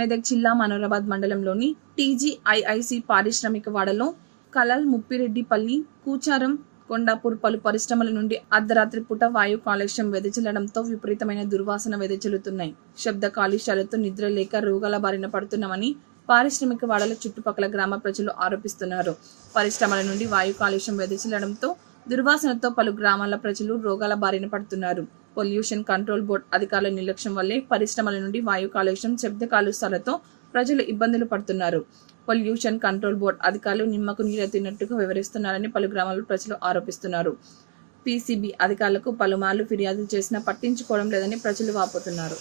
మెదక్ జిల్లా మనోరాబాద్ మండలంలోని టీజీఐఐసి పారిశ్రామిక వాడలో కలల్ ముప్పిరెడ్డిపల్లి కూచారం కొండాపూర్ పలు పరిశ్రమల నుండి అర్ధరాత్రి పూట వాయు కాలుష్యం వెదజల్లడంతో విపరీతమైన దుర్వాసన వెదజల్లుతున్నాయి. శబ్ద కాలుష్యాలతో నిద్ర లేక రోగాల బారిన పడుతున్నామని పారిశ్రామిక వాడల చుట్టుపక్కల గ్రామ ప్రజలు ఆరోపిస్తున్నారు. పరిశ్రమల నుండి వాయు కాలుష్యం వెదజల్లడంతో దుర్వాసనతో పలు గ్రామాల ప్రజలు రోగాల బారిన పడుతున్నారు. పొల్యూషన్ కంట్రోల్ బోర్డ్ అధికారుల నిర్లక్ష్యం వల్లే పరిశ్రమల నుండి వాయు కాలుష్యం శబ్ద కాలుష్యాలతో ప్రజలు ఇబ్బందులు పడుతున్నారు. పొల్యూషన్ కంట్రోల్ బోర్డ్ అధికారులు నిమ్మకు నీరెత్తినట్టుగా వివరిస్తున్నారని పలు గ్రామాల ప్రజలు ఆరోపిస్తున్నారు. పీసీబీ అధికారులకు పలుమార్లు ఫిర్యాదులు చేసినా పట్టించుకోవడం లేదని ప్రజలు వాపోతున్నారు.